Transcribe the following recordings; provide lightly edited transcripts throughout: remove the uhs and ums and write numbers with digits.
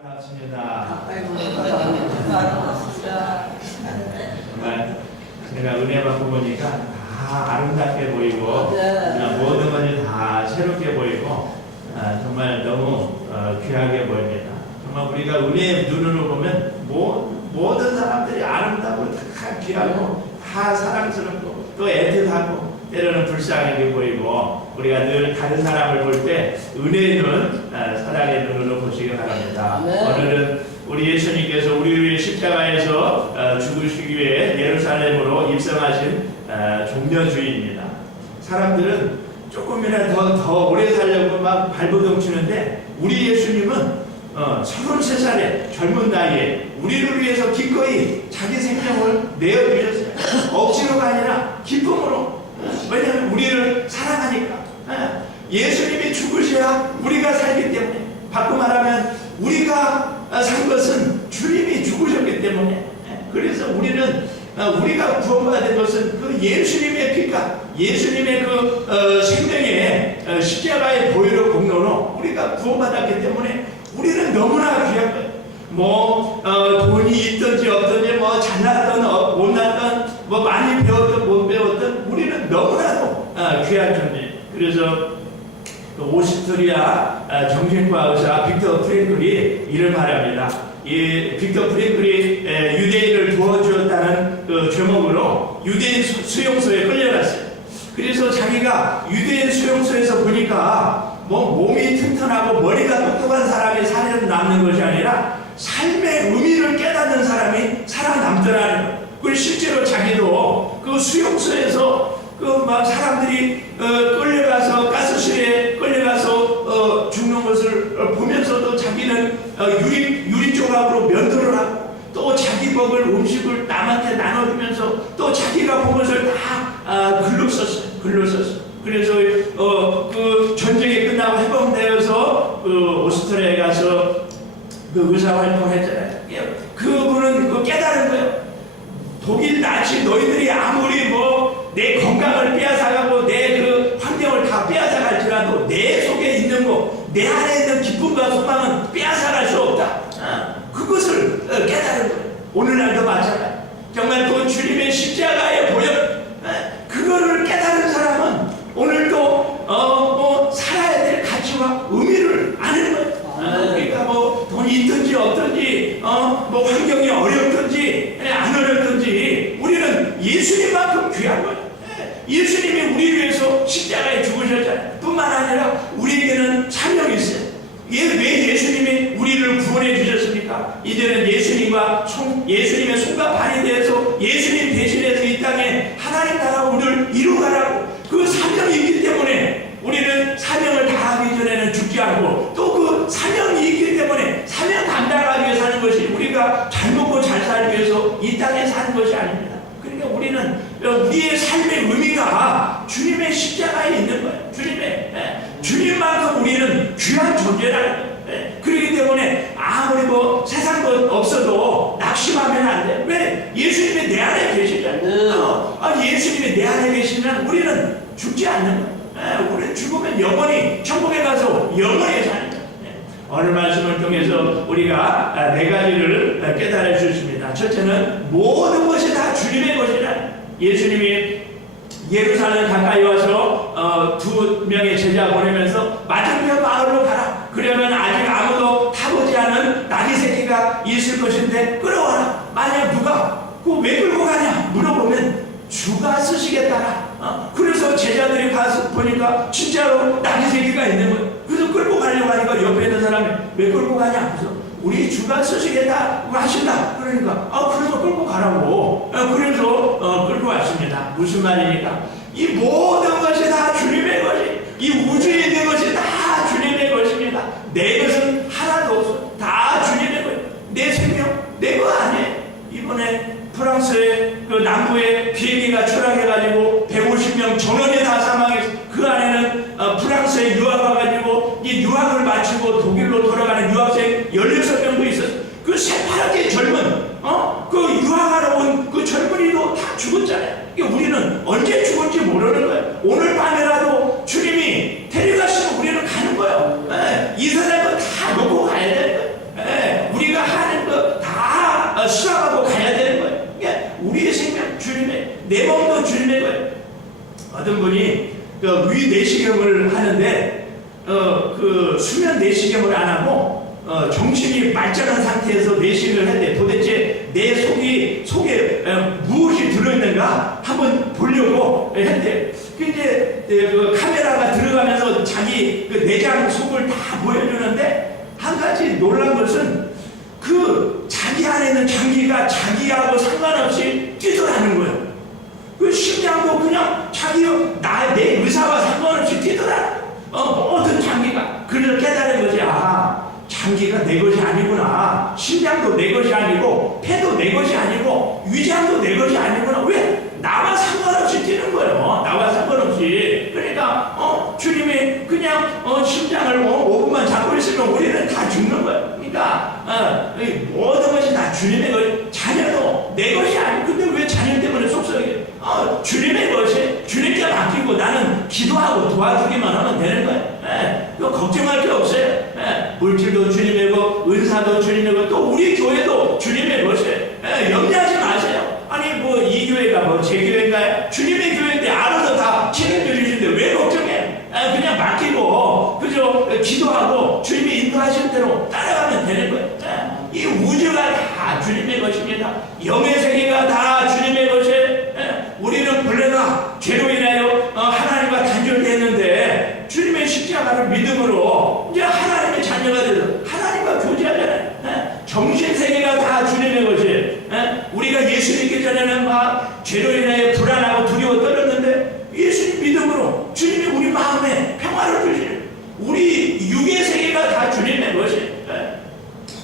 반갑습니다. 반갑습니다. 정말 제가 은혜 받고 보니까 다 아름답게 보이고 모든 것이 다 새롭게 보이고 정말 너무 귀하게 보입니다. 정말 우리가 은혜의 눈으로 보면 모든 사람들이 아름답고 다 귀하고 다 사랑스럽고 또 애틋하고 때로는 불쌍하게 보이고 우리가 늘 다른 사람을 볼 때 은혜의 눈, 사랑의 눈으로 보시기 바랍니다. 오늘은 우리 예수님께서 우리 위해 십자가에서 죽으시기 위해 예루살렘으로 입성하신 종려주의입니다. 사람들은 조금이라도 더 오래 살려고 막 발버둥 치는데 우리 예수님은 33살의 젊은 나이에 우리를 위해서 기꺼이 자기 생명을 내어주셨어요. 억지로가 아니라 기쁨으로. 왜냐하면 우리를 사랑하니까. 예수님이 죽으셔야 우리가 살기 때문에. 바꿔 말하면 우리가 산 것은 주님이 죽으셨기 때문에. 그래서 우리는 우리가 구원받은 것은 그 예수님의 피가 예수님의 그 생명의 십자가의 보혈의 공로로 우리가 구원받았기 때문에 우리는 너무나 귀한 거예요. 돈이 있든지 없든지 잘났든 못났든 많이 배웠든 못 배웠든 우리는 너무나도 귀한 존재. 그래서 오스트리아 정신과 의사 빅터 프랭클이 이를 말합니다. 이 빅터 프랭클이 유대인을 도와주었다는 그 제목으로 유대인 수용소에 끌려갔어요. 그래서 자기가 유대인 수용소에서 보니까 몸이 튼튼하고 머리가 똑똑한 사람이 살아남는 것이 아니라 삶의 의미를 깨닫는 사람이 살아남더라는 거예요. 그리고 실제로 자기도 그 수용소에서 사람들이 끌려가서 가스실에 끌려가서 죽는 것을 보면서도 자기는 유리 조각으로 면도를 하고 또 자기 먹을 음식을 남한테 나눠주면서 또 자기가 본 것을 다 글로 썼어요. 그래서 그 전쟁이 끝나고 해방되어서 오스트리아에 가서 그 의사 활동을 했잖아요. 그분은 깨달은 거예요. 독일 나치 너희들이 아무리 내 건강을 빼앗아가고 내 그 환경을 다 빼앗아갈지라도 내 속에 있는 내 안에 있는 기쁨과 소망은 빼앗아갈 수 없다. 그것을 깨달은 거예요. 오늘날도 마찬가지. 정말 그 주님의 십자가의 보혈, 그거를 깨달은 사람은 오늘도 살아야 될 가치와 의미를 아는 거예요. 그러니까 돈이 있든지 없든지 환경이 어렵든지 안 어렵든지 우리는 예수님만큼 귀한 거예요. 예수님이 우리 위해서 십자가에 죽으셨잖아요. 뿐만 아니라 우리에게는 사명이 있어요. 왜 예수님이 우리를 구원해 주셨습니까? 이제는 예수님의 손과 발이 되어서 예수님 대신해서 이 땅에 하나님 나라 우리를 이루가라고 그 사명이 있기 때문에 우리는 사명을 다하기 전에는 죽지 않고 또 그 사명이 있기 때문에 사명 감당하기 위해 사는 것이 우리가 잘 먹고 잘 살기 위해서 이 땅에 사는 것이 아닙니다. 그러니까 우리는 우리의 삶의 의미가 주님의 십자가에 있는 거예요. 주님만큼 우리는 귀한 존재라는 거예요. 그렇기 때문에 아무리 세상 것 없어도 낙심하면 안 돼. 왜? 예수님이 내 안에 계시잖아요. 예수님이 내 안에 계시면 우리는 죽지 않는 거예요. 우리는 죽으면 영원히 천국에 가서 영원히 사는 거예요. 오늘 말씀을 통해서 우리가 네 가지를 깨달아 주십니다. 첫째는 모든 것이 다 주님의 것이라. 예수님이 예루살렘 가까이 와서 두 명의 제자 보내면서 맞은편 마을로 가라. 그러면 아직 아무도 타보지 않은 나귀 새끼가 있을 것인데 끌어와라. 만약 누가 왜 끌고 가냐 물어보면 주가 쓰시겠다라. 그래서 제자들이 가서 보니까 진짜로 나귀 새끼가 있는 거예요. 그래서 끌고 가려고 하니까 옆에 있는 사람이 왜 끌고 가냐? 그래서 우리 주가 쓰시겠다고 하신다. 그러니까 그래서 끌고 가라고. 그래서 끌고 왔습니다. 무슨 말이니까 이 모든 것이 다 주님의 것이, 이 우주에 있는 것이 다 주님의 것입니다. 내 것은 하나도 없어. 다 주님의 것. 내 생명 내 거 아니에요. 이번에 프랑스의 그 남부에 비행기가 추락해가지고 150명 전원이 다 사망해서 그 안에는 프랑스에 유학 와가지고 이 유학을 마치고 독일로 돌아가는 유학생 16명도 있었어요. 그 새파랗게 젊은 그 유학하러 온 그 젊은이도 다 죽었잖아요. 우리는 언제 죽을지 모르는 거예요. 오늘 밤에라도 주님이 데려가시면 우리는 가는 거예요. 이 세상은 다 놓고 가야 되는 거예요. 그 위 내시경을 하는데 그 수면 내시경을 안 하고 정신이 말짱한 상태에서 내시경을 했는데 도대체 내 속에 무엇이 들어있는가 한번 보려고 했대. 이제 그 카메라가 들어가면서 자기 그 내장 속을 다 보여주는데 한 가지 놀란 것은 그 자기 안에 있는 장기가 자기하고 상관없이 뛰더라는 거예요. 그 심장도 그냥 내 의사와 상관없이 뛰더라. 모든 장기가. 그래서 깨달은 거지. 아, 장기가 내 것이 아니구나. 심장도 내 것이 아니고, 폐도 내 것이 아니고, 위장도 내 것이 아니구나. 왜? 나와 상관없이 뛰는 거예요. 나와 상관없이. 그러니까, 주님이 그냥, 심장을 5분만 잡고 있으면 우리는 다 죽는 거예요. 그러니까, 모든 것이 다 주님의 것, 자녀도 내 것이 아니고, 근데 왜 자녀 때문에 속썩여? 주님의 것이 주님께 맡기고 나는 기도하고 도와주기만 하면 되는 거예요. 또 걱정할 게 없어요. 물질도 주님의 것, 은사도 주님의 것, 또 우리 교회도 주님의 것이에요. 염려하지 마세요. 아니 뭐 이 교회가 뭐 제 교회인가요? 주님의 교회인데 알아서 다 책임져 주시는데 왜 걱정해? 그냥 맡기고 그죠? 기도하고 주님이 인도하시는 대로 따라가면 되는 거예요. 이 우주가 다 주님의 것입니다. 영의 세계가 다 주님의 것이에요. 우리는 본래가 죄로 인하여 하나님과 단절됐는데 주님의 십자가를 믿음으로 이제 하나님의 자녀가 되서 하나님과 교제하잖아요. 정신세계가 다 주님의 것이에요. 우리가 예수 믿기 전에는 막 죄로 인하여 불안하고 두려워 떨었는데 예수님 믿음으로 주님이 우리 마음에 평화를 주시는 우리 육의 세계가 다 주님의 것이에요.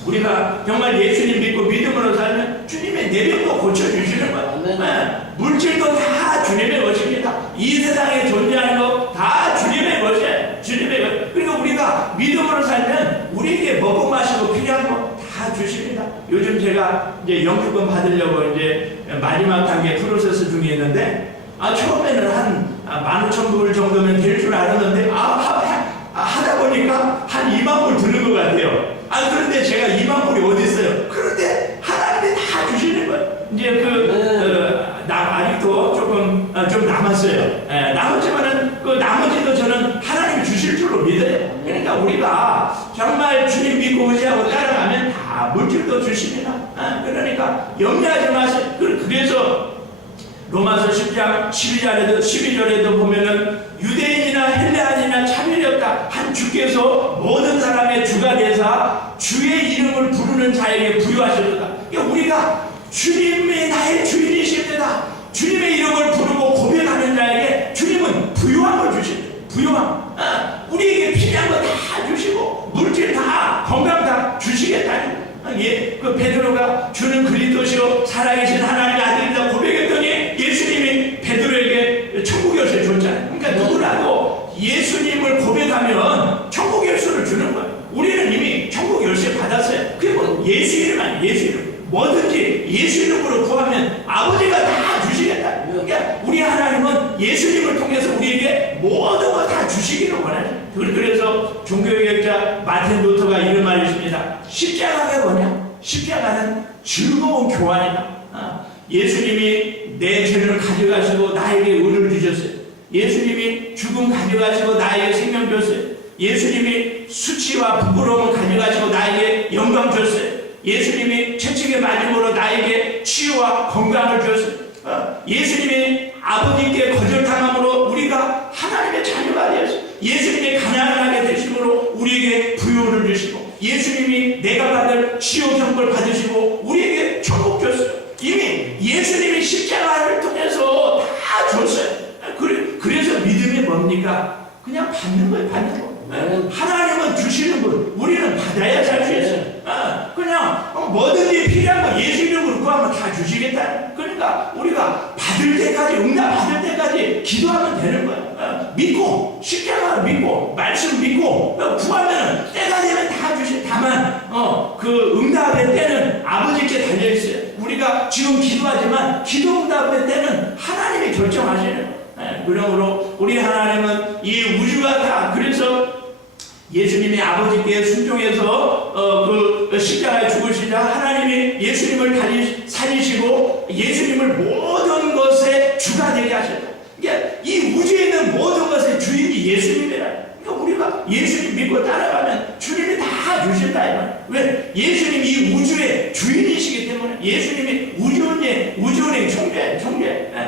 우리가 정말 예수님 믿고 믿음으로 살면 주님의 내병도 고쳐주시는 거예요. 물질도 다 주님의 것입니다. 이 세상에 존재하는 거 다 주님의 것이에요. 주님의 것. 그러니까 우리가 믿음으로 살면 우리에게 먹고 마시고 필요한 거 다 주십니다. 요즘 제가 이제 영주권 받으려고 이제 마지막 단계 프로세스 중에 있는데 처음에는 한 15,000불 정도면 될 줄 알았는데 하다 보니까 한 2만 불 드는 것 같아요. 그런데 제가 2만 불이 어디 있어요? 그런데 하나님이 다 주시는 거예요. 이제 아직도 좀 남았어요. 남았지만은 그 나머지도 저는 하나님이 주실 줄로 믿어요. 그러니까 우리가 정말 주님 믿고 의지하고 따라가면 다 물질도 주십니다. 그러니까 염려하지 마세요. 그래서 로마서 10장 12절에도 보면은 유대인이나 헬레인이나 차별이 없다. 한 주께서 모든 사람의 주가 되사 주의 이름을 부르는 자에게 부유하셨다. 그러니까 우리가 주님이 나의 주인이십니다. 주님의 이름을 부르고 고백하는 자에게 주님은 부유함을 주십니다. 부유함. 우리에게 필요한 거 다 주시고 물질 다 건강 다 주시겠다는 거예요. 그 베드로가 주는 그리스도시요 살아계신 하나님의 아들이다 고백했더니 예수님이 베드로에게 천국 열쇠를 줬잖아요. 그러니까 누구라도 예수님을 고백하면 천국 열쇠를 주는 거예요. 우리는 이미 천국 열쇠 받았어요. 그게 뭐 예수 이름 아니에요. 예수 이름. 뭐든지 예수 이름으로 구하면 아버지가 다 주시겠다. 그러니까 우리 하나님은 예수님을 통해서 우리에게 모든 거 다 주시기를 원하죠. 그래서 종교개혁자 마틴 루터가 이런 말을 했습니다. 십자가가 뭐냐? 십자가는 즐거운 교환이다. 예수님이 내 죄를 가져가시고 나에게 의를 주셨어요. 예수님이 죽음 가져가시고 나에게 생명 줬어요. 예수님이 수치와 부끄러움을 가져가시고 나에게 영광 줬어요. 예수님이 채찍에 맞음으로 나에게 치유와 건강을 주었어요. 예수님이 아버지께 거절당함으로 우리가 하나님의 자녀가 되었어요. 예수님이 가난하게 되심으로 우리에게 부유를 주시고 예수님이 내가 받을 치유경을 받으시고 우리에게 천국 줬어요. 이미 예수님이 십자가를 통해서 다 줬어요. 그래서 믿음이 뭡니까? 그냥 받는 거예요. 받는 거. 하나님은 주시는 분, 우리는 받아야 살 수 있어요. 그냥 뭐든지 필요한 거 예수 이름으로 구하면 다 주시겠다. 그러니까 우리가 받을 때까지, 응답 받을 때까지 기도하면 되는 거예요. 믿고, 십자가 믿고, 말씀 믿고, 구하면 때가 되면 다 주시. 다만 그 응답의 때는 아버지께 달려 있어요. 우리가 지금 기도하지만 기도 응답의 때는 하나님이 결정하시는 거예요. 그러므로 우리 하나님은 이 우주가 다 그래서 예수님이 아버지께 순종해서 그 십자가에 죽으시자 하나님이 예수님을 살리시고 예수님을 모든 것에 주가 되게 하셨다. 그러니까 이 우주에 있는 모든 것의 주인이 예수님이라. 그러니까 우리가 예수님 믿고 따라가면 주님이 다 주신다 이 말. 왜? 예수님이 이 우주의 주인이시기 때문에. 예수님이 우주은행 총재.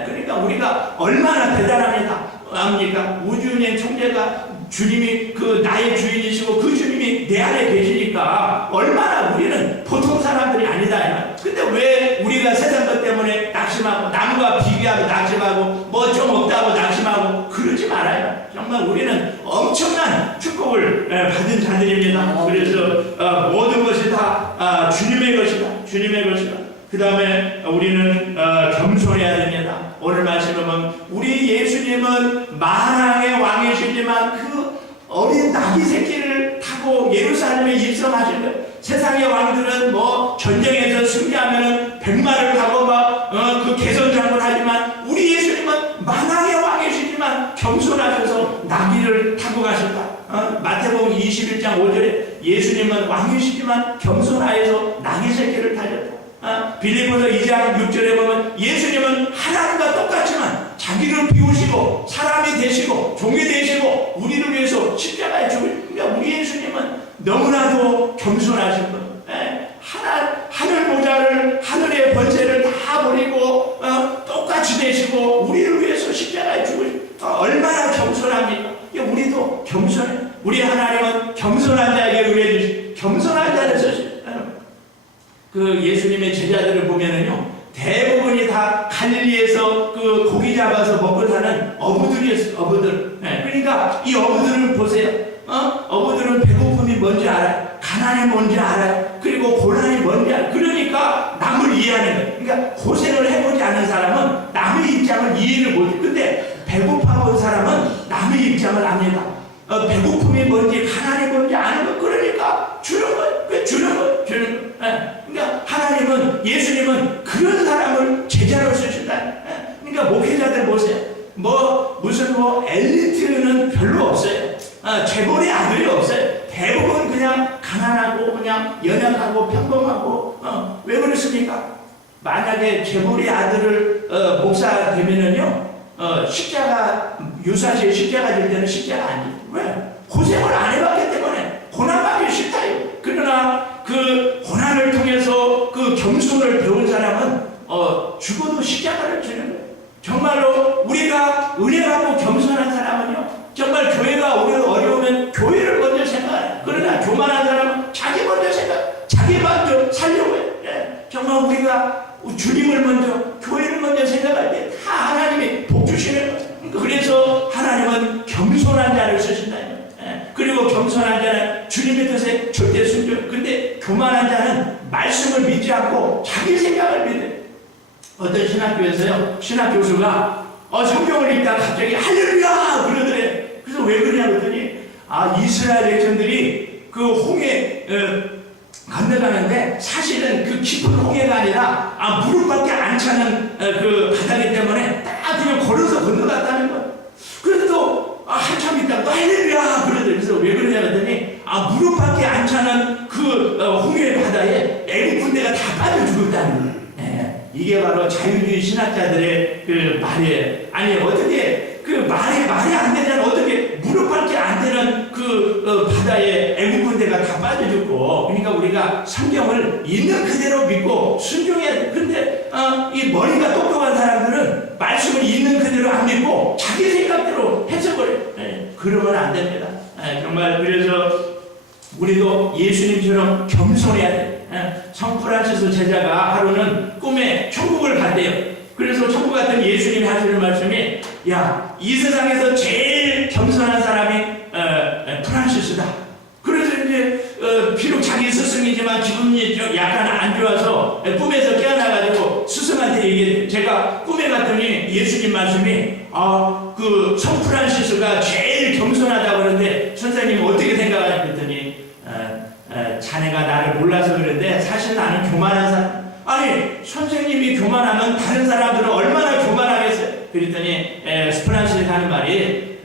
그러니까 우리가 얼마나 대단합니다. 압니까? 우주은행 총재가 주님이 나의 주인이시고 그 주님이 내 안에 계시니까 얼마나 우리는 보통 사람들이 아니다 이 말. 근데 왜 우리가 세상 것 때문에 낙심하고 남과 비교하고 낙심하고 뭐 좀 없다고 낙심하고 그러지 말아요. 정말 우리는 엄청난 축복을 받은 자들입니다. 그래서 모든 것이 다 주님의 것이다. 그 다음에 우리는 겸손해야 됩니다. 오늘 말씀을 보면 우리 예수님은 만왕의 왕이시지만 그 어린 나귀 새끼를 타고 예루살렘에 입성하신 거예요. 세상의 왕들은 뭐 전쟁에서 승리하면은 백마를 타고 그 개선장군 하지만 우리 예수님은 만왕의 왕이시지만 겸손하셔서 나귀를 타고 가셨다. 마태복음 21장 5절에 예수님은 왕이시지만 겸손하여서 나귀 새끼를 타셨다. 빌립보서 2장 6절에 보면 예수님은 하나님과 똑같지만 자기를 비우시고 사람이 되시고 종이 되시고 우리를 위해서 십자가에 죽으신. 그러니까 우리 예수님은 너무나도 겸손하신 분. 하늘 모자를 하늘의 번제를 다 버리고 똑같이 되시고 우리를 위해서 십자가에 죽으신. 얼마나 겸손합니까? 우리도 겸손해. 우리 하나님은 겸손한 자에게 의뢰해 주시. 겸손한 자를 쓰시. 그 예수님의 제자들을 보면은요, 대부분이 다 갈릴리에서 그 고기 잡아서 먹고 사는 어부들이었어요. 어부들. 그러니까 이 어부들을 보세요. 어부들은 배고픔이 뭔지 알아요. 가난이 뭔지 알아요. 그리고 고난이 뭔지 알아요. 그러니까 남을 이해하는 거예요. 그러니까 고생을 해보지 않은 사람은 남의 입장을 이해를 못해요. 근데 배고파 본 사람은 남의 입장을 압니다. 배고픔이 뭔지 가난이 뭔지 아는 거. 그러니까 주는 거예요. 주는 거예요. 그러니까 하나님은, 예수님은 그런 사람을 제자로 쓰신다. 그러니까 목회자들 보세요. 무슨 엘리트는 별로 없어요. 재벌의 아들이 없어요. 대부분 그냥 가난하고 그냥 연약하고 평범하고. 왜 그렇습니까? 만약에 재벌의 아들을 목사 되면은요, 십자가 유사시에 십자가 질 때는 십자가 아니에요. 왜? 고생을 안 해봤기 때문에 고난받기 싫다요. 그러나 그 고난을 통해서 그 겸손을 배운 사람은 죽어도 십자가를 지는 거예요. 정말로 우리가 은혜 받고 겸손한 사람은요, 정말 교회가 어려우면 교회를 먼저 생각해요. 그러나 교만한 사람은 자기 먼저 자기 먼저 살려고 해요. 정말 우리가 주님을 먼저, 교회를 먼저 생각할 때 다 하나님이 복 주시는 거예요. 그래서 하나님은 겸손한 자를 쓰신다. 그리고 겸손한 자는 주님의 뜻에 절대 순종. 근데 교만한 자는 말씀을 믿지 않고 자기 생각을 믿어요. 어떤 신학교에서요, 신학 교수가 성경을 읽다가 갑자기 할렐루야 그러더래요. 그래서 왜 그러냐 그랬더니 이스라엘 백성들이 그 홍해 건너가는데 사실은 그 깊은 홍해가 아니라 무릎밖에 안 차는 그 바다기 때문에 딱 그냥 걸어서 건너갔다는 거예요. 그래서 또 한참 있다가 또 할렐루야 그러더래요. 그래서 왜 그러냐 그랬더니 무릎밖에 안 차는 그 홍해 바다에 애국 군대가 다 빠져 죽었다는 거예요. 이게 바로 자유주의 신학자들의 그 말이에요. 아니 어떻게 그 말이 안 되잖아. 어떻게 무릎밖에 안 되는 그 바다에 애국 군대가 다 빠져 죽고. 그러니까 우리가 성경을 있는 그대로 믿고 순종해야 돼. 근데 이 머리가 똑똑한 사람들은 말씀을 있는 그대로 안 믿고 자기 생각대로 해석을 해요. 그러면 안 됩니다. 정말 그래서 우리도 예수님처럼 겸손해야 돼. 성 프란시스 제자가 하루는 꿈에 천국을 간대요. 그래서 천국 갔더니 예수님이 하시는 말씀이, 이 세상에서 제일 겸손한 사람이 프란시스다. 그래서 이제 비록 자기 스승이지만 기분이 좀 약간 안 좋아서 꿈에서 깨어나가지고 스승한테 얘기해요. 제가 꿈에 갔더니 예수님 말씀이 그 성 프란시스가 제일 겸손하다고 그러는데 선생님 어떻게 생각하냐 그랬더니 자네가 나를 몰라서 그런데 사실 나는 교만한 사람. 아니 선생님이 교만하면 다른 사람들은 얼마나 교만하겠어요. 그랬더니 스프란시스가 하는 말이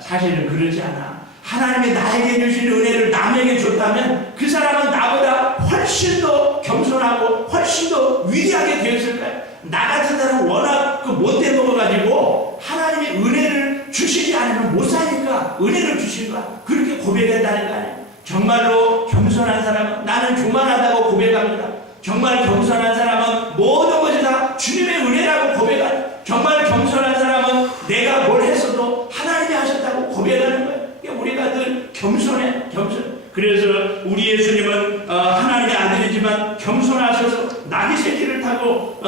사실은 그러지 않아. 하나님이 나에게 주신 은혜를 남에게 줬다면 그 사람은 나보다 훨씬 더 겸손하고 훨씬 더 위대하게 되었을 거야. 나 같은 사람은 워낙 그 못돼 먹어가지고 하나님이 은혜를 주시지 않으면 못 사니까 은혜를 주신 거야. 그렇게 고백했다는 거 아니야. 정말로 겸손한 사람은 나는 교만하다고 고백합니다. 정말 겸손한 사람은 모든 것이 다 주님의 은혜라고 고백하는, 정말 겸손한 사람은 내가 뭘 했어도 하나님이 하셨다고 고백하는 거예요. 그러니까 우리가 늘 겸손해, 겸손. 그래서 우리 예수님은 하나님의 아들이지만 겸손하셔서 나귀 새끼를 타고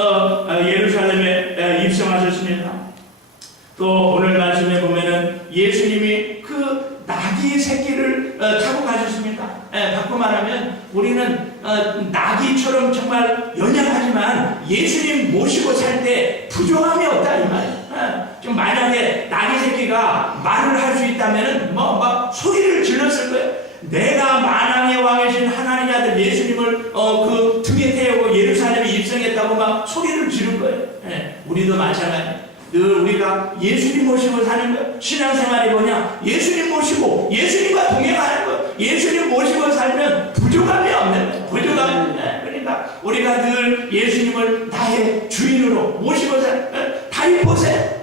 예루살렘에 입성하셨습니다. 또 오늘 말씀에 보면은 예수님이 그 나귀 새끼를 타고 가셨습니다. 바꿔 말하면 우리는 나귀처럼 정말 연약하지만 예수님 모시고 살 때 부족함이 없다 이 말이에요. 좀 만약에 나귀 새끼가 말을 할 수 있다면은 막 소리를 질렀을 거예요. 내가 만왕의 왕이신 하나님의 아들 예수님을 그 등에 태우고 예루살렘에 입성했다고 막 소리를 지른 거예요. 우리도 마찬가지. 늘 우리가 예수님 모시고 사는 거예요. 신앙생활이 뭐냐? 예수님 모시고 예수님과 동행하는 거예요. 예수님 모시고 살면 부족함이 없는 거예요. 부족함이. 그러니까 우리가 늘 예수님을 나의 주인으로 모시고 다윗보세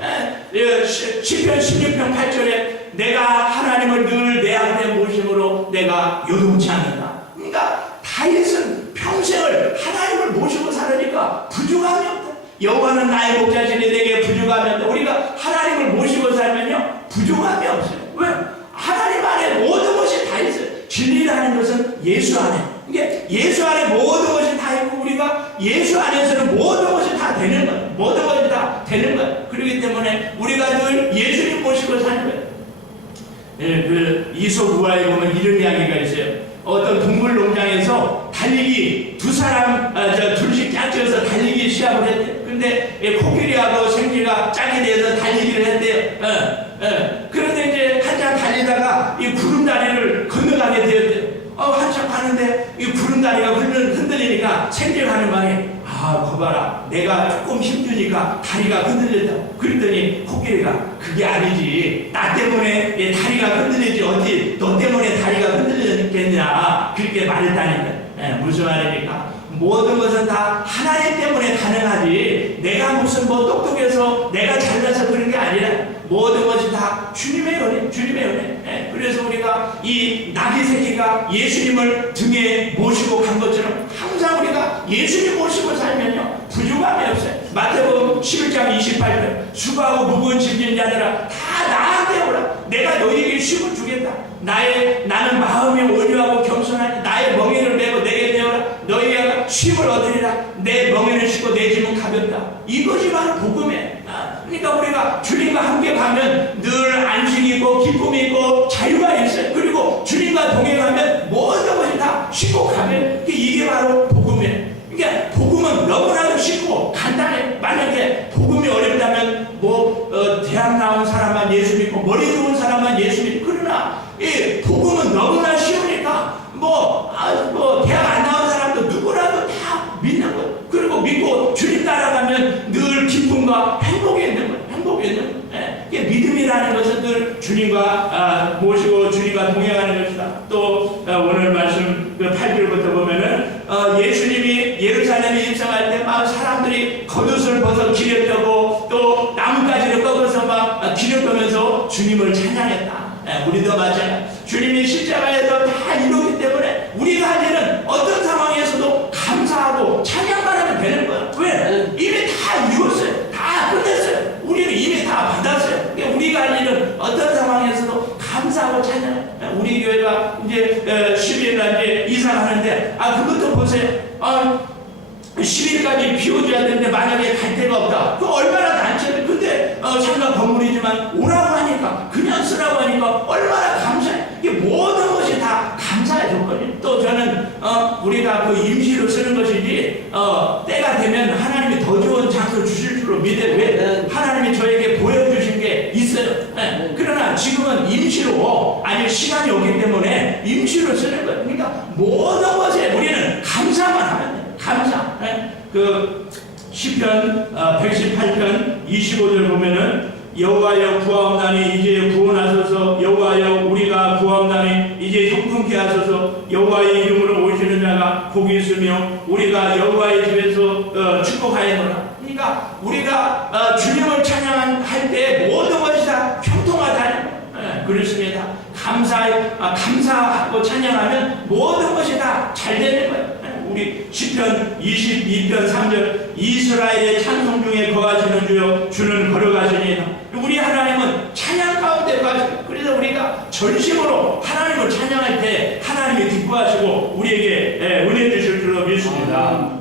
시편 16편 8절에 내가 하나님을 늘 내 앞에 모심으로 내가 요동치 않는다. 그러니까 다윗은 평생을 하나님을 모시고 살으니까 부족함이 없다. 여호와는 나의 목자시니 내게 부족함이 없다. 우리가 하나님을 모시고 살면요 부족함이 없어요. 왜? 하나님 안에 모든 것이 다 있어요. 진리라는 것은 예수 안에. 이게 예수 안에 모든 것이 다 있고 우리가 예수 안에서는 모든 것이 다 되는 거예요. 모든 것이 다 되는 거예요. 그렇기 때문에 우리가 늘 예수님 모시고 사는 거예요. 그 이솝 우화에 보면 이런 이야기가 있어요. 어떤 동물 농장에서 달리기 둘씩 짝지어서 달리기 시합을 했대요. 근데 코끼리하고 생쥐가 짝이 돼서 달리기를 했대요. 그런데 이제 한참 달리다가 이 구름다리를 건너가게 되었대요. 한참 가는데 이 구름다리가 흔들리니까 생쥐가 하는 말이 거봐라, 내가 조금 힘주니까 다리가 흔들렸다고. 그랬더니 코끼리가 그게 아니지, 나 때문에 다리가 흔들리지 어디 너 때문에 다리가 흔들렸겠냐 그렇게 말했다니까. 무슨 말입니까? 모든 것은 다 하나님 때문에 가능하지 내가 무슨 똑똑해서 내가 잘나서 그런 게 아니라 모든 것이 다 주님의 은혜, 주님의 은혜. 그래서 우리가 이 나귀 새끼가 예수님을 등에 모시고 간 것처럼 항상 우리가 예수님 모시고 살면요 부족함이 없어요. 마태복음 11장 28절 수고하고 무거운 짐진 자들아 다 나한테 오라. 내가 너희에게 쉼을 주겠다. 나는 마음이 온유하고 겸손하니 나의 멍에를 메고 내게 배우라. 너희가 쉼을 얻으리라. 내 멍에는 쉽고 내 짐은 가볍다. 이것이 바로 복음이에요. 그러니까 우리가 주님과 함께 가면 늘 안식이 있고 기쁨이 있고 자유가 있어요. 그리고 주님과 동행하면 모든 것이 다 쉽고 가벼워요. 이게 바로 복음이에요. 그러니까 복음은 너무나도 쉽고 간단해. 만약에 복음이 어렵다면 대학 나온 사람만 예수 믿고 머리 좋은 사람만 예수 믿고 그러나 이 복음은 너무나 쉬우니까 대학 안 나온 사람도 누구라도 다 믿는 거예요. 그리고 믿고 주님 따라가면 늘 기쁨과 행복이 있는 거예요. 행복이 있는 거예요. 이게 믿음이라는 것은 늘 주님과 모시고 주님과 동행하는 것이다. 또 오늘 말씀 8절부터 보면은 예수님이 예루살렘에 입성할 때 막 사람들이 겉옷을 벗어 기름 떠고 또 나뭇가지를 꺾어서 막 기름 떠면서 주님을 찬양했다. 우리도 마찬가지. 주님이 십자가에서 다 이루기 때문에 우리가 할 일은 어떤 상황에서도 감사하고 찬양만 하면 되는 거야. 왜? 이미 다 이뤘어요. 다 끝냈어요. 우리는 이미 다 받았어요. 그러니까 우리가 할 일은 어떤 상황에서도 감사하고 찬양. 우리 교회가 이제 10일날 이제 이사하는데 그것도 보세요. 10일까지 비워줘야 되는데 만약에 갈 데가 없다. 그 얼마나 난처해. 근데 상가 건물이지만 오라고 하니까 그냥 쓰라고 하니까 얼마나 감사해. 이게 모든 것이 다 감사의 조건이에요. 또 저는 우리가 그 임시로 쓰는 것이지 때가 되면 하나님이 더 좋은 장소 주실 줄로 믿어요. 왜? 하나님이 저에게 보여주신 게 있어요. 그러나 지금은 임시로 시간이 오기 때문에 임시로 쓰는 거예요. 그러니까 모든 것에 우리는 감사만 하면 돼요. 감사. 그 시편 118편 25절 보면은 여호와여 구하옵나니 이제 구원하소서. 여호와여 우리가 구하옵나니 이제 형통케 하소서. 여호와의 이름으로 오시는 자가 복이 있으며 우리가 여호와의 집에서 축복하였노라. 그러니까 우리가 주님을 찬양할 때 모든 것이 다 형통하다. 그렇습니다. 감사하고 찬양하면 모든 것이 다 잘 되는 거예요. 우리 시편 22편 3절 이스라엘의 찬송 중에 거하시는 주여 주는 걸어가시니라. 우리 하나님은 찬양 가운데 거하시고, 그래서 우리가 전심으로 하나님을 찬양할 때 하나님이 기뻐하시고 우리에게 은혜 주실 줄로 믿습니다.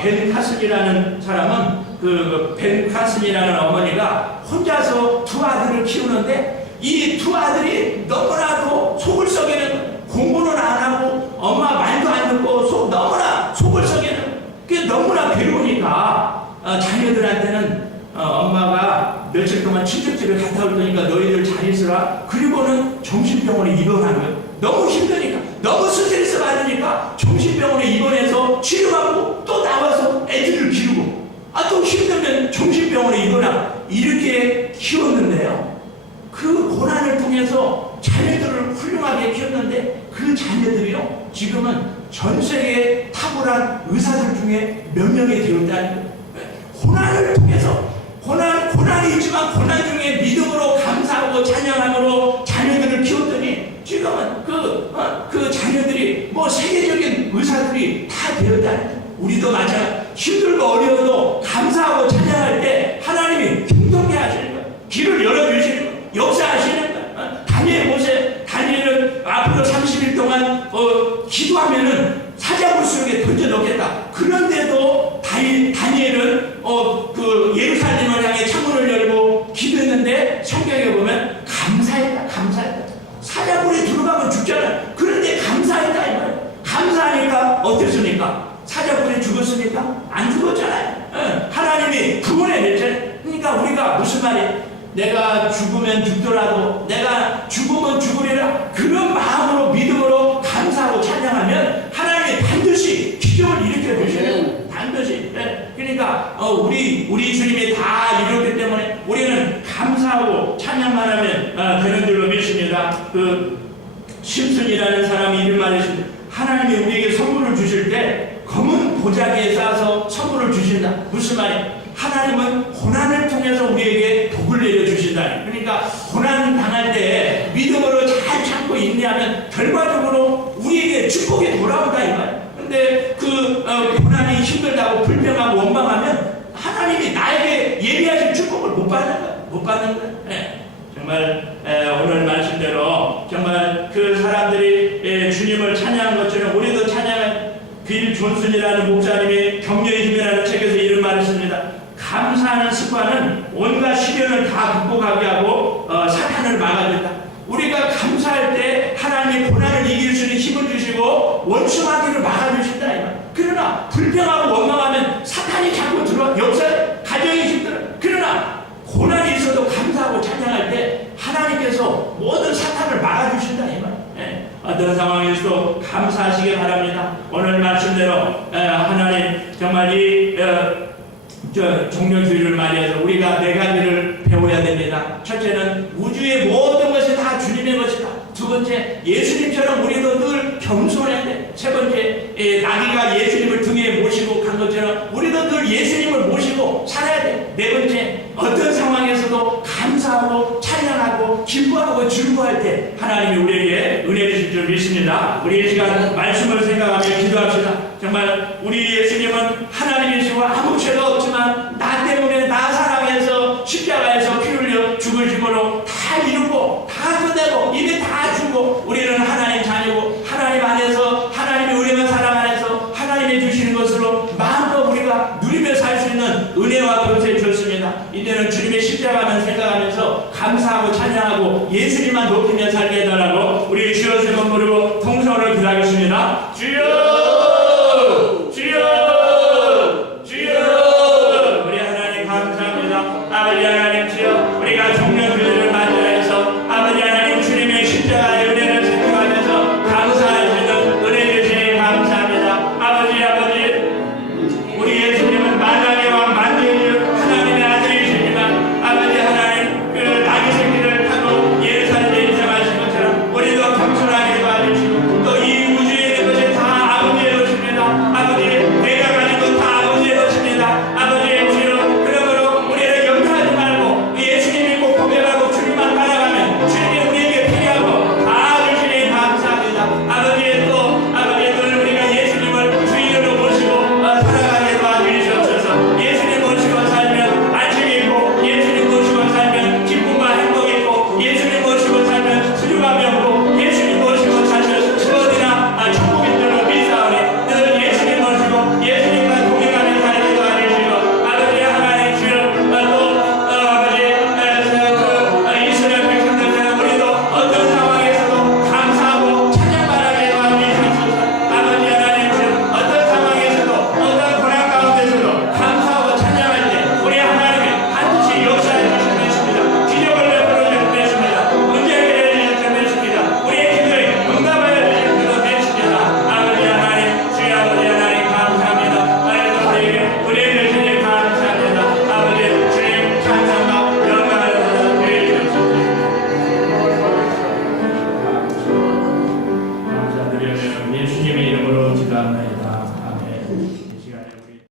벤 카슨이라는 사람은 벤 카슨이라는 어머니가 혼자서 두 아들을 키우는데 이 두 아들이 너무나도 속을 썩이는 거예요. 공부는 안 하고 엄마 말도 안 듣고 너무나 속을 썩이는, 그게 너무나 괴로우니까 자녀들한테는 엄마가 며칠 동안 친척집에 갔다 올 테니까 너희들 잘 있으라. 그리고는 정신병원에 입원한 거예요. 너무 힘드니까, 너무 스트레스 받으니까 정신병원에 입원해서 치료받고 또 나와서 애들을 기르고, 또 힘들면 정신병원에 입원하고, 이렇게 키웠는데요. 그 고난을 통해서 자녀들을 훌륭하게 키웠는데 그 자녀들이요, 지금은 전 세계 탁월한 의사들 중에 몇 명이 되었다는 거예요. 고난을 통해서, 고난이 있지만 고난 중에 믿음으로 감사하고 찬양함으로 자녀들을 키웠더니 지금은 그 자녀들이 세계적인 의사들이 다 되었다는 거예요. 우리도 마찬가지, 힘들고 어려워도 감사하고 찬양할 때 하나님이 힘들게 하시는 거예요. 길을 열어주시는 거예요. 역사하시는 거예요. 다니엘 보세요. 다니엘은 앞으로 30일 동안 기도하면은 사자굴 속에 던져 넣겠다. 그런데도 다니엘은 예루살렘을 향해 창문을 열고 기도했는데 성경에 보면 감사했다. 사자굴에 들어가면 죽잖아요. 그런데 감사했다 이 말이에요. 감사하니까 어땠습니까? 사자굴에 죽었습니까? 안 죽었잖아요. 하나님이 구원해 냈잖아요. 그러니까 우리가 무슨 말이에요? 내가 죽으면 죽더라도 내가 죽으면 죽으리라, 그런 마음으로 믿음으로 감사하고 찬양하면 하나님이 반드시 기적을 일으켜 주시는, 반드시. 그러니까 우리 주님이 다 이뤘기 때문에 우리는 감사하고 찬양만 하면 되는 줄로 믿습니다. 심슨이라는 사람이 이런 말을 했습니다. 하나님이 우리에게 선물을 주실 때 검은 보자기에 싸서 선물을 주신다. 무슨 말이에요? 하나님은 고난을 통해서 우리에게 복을 내려주신다. 그러니까 고난 당할 때 믿음으로 잘 참고 인내하면 결과적으로 우리에게 축복이 돌아온다 이 말이에요. 근데 고난이 힘들다고 불평하고 원망하면 하나님이 나에게 예비하신 축복을 못 받는 거예요. 정말 오늘 말씀대로 정말 그 사람들이 주님을 찬양한 것처럼 우리도 찬양한 빌 존슨이라는 목사님이 격려의 힘이라는 책에서 이런 말을 씁니다. 감사하는 습관은 온갖 시련을 다 극복하게 하고 사탄을 막아준다. 우리가 감사할 때 하나님이 고난을 이길 수 있는 힘을 주시고 원수마귀를 막아주신다. 그러나 불평하고 원망하면 사탄이 자꾸 들어와 역사에 가정이 힘들어. 그러나 고난이 있어도 감사하고 찬양할 때 하나님께서 모든 사탄을 막아주신다. 어떤 상황에서도 감사하시기 바랍니다. 오늘 말씀대로 하나님 정말 이 종려주의를 맞이해서 우리가 네 가지를 배워야 됩니다. 첫째는 우주의 모든 것이 다 주님의 것이다. 두 번째, 예수님처럼 우리도 늘 겸손해야 돼. 세 번째, 나귀가 예수님을 등에 모시고 간 것처럼 우리도 늘 예수님을 모시고 살아야 돼. 네 번째, 어떤 상황에서도 감사하고 찬양하고 기뻐하고 즐거워할 때 하나님이 우리에게 은혜 주실 줄 믿습니다. 우리 이 시간 말씀을 생각하며 기도합시다. 정말 우리 예수님은 하나님이시고 아무 죄가 없지만 나 때문에 나 사랑해서 십자가에서 피 흘려 죽으심으로 다 이루고 다 끝내고 이미 다 주고 우리는 하나님 자녀고 하나님 안에서 하나님의 우리만 사랑 안에서 하나님이 주시는 것으로 마음껏 우리가 누리며 살 수 있는 은혜와 권세 주셨습니다. 이제는 주님의 십자가만 생각하면서 감사하고 찬양하고 예수님만 높이며 살게 해달라고 우리 주여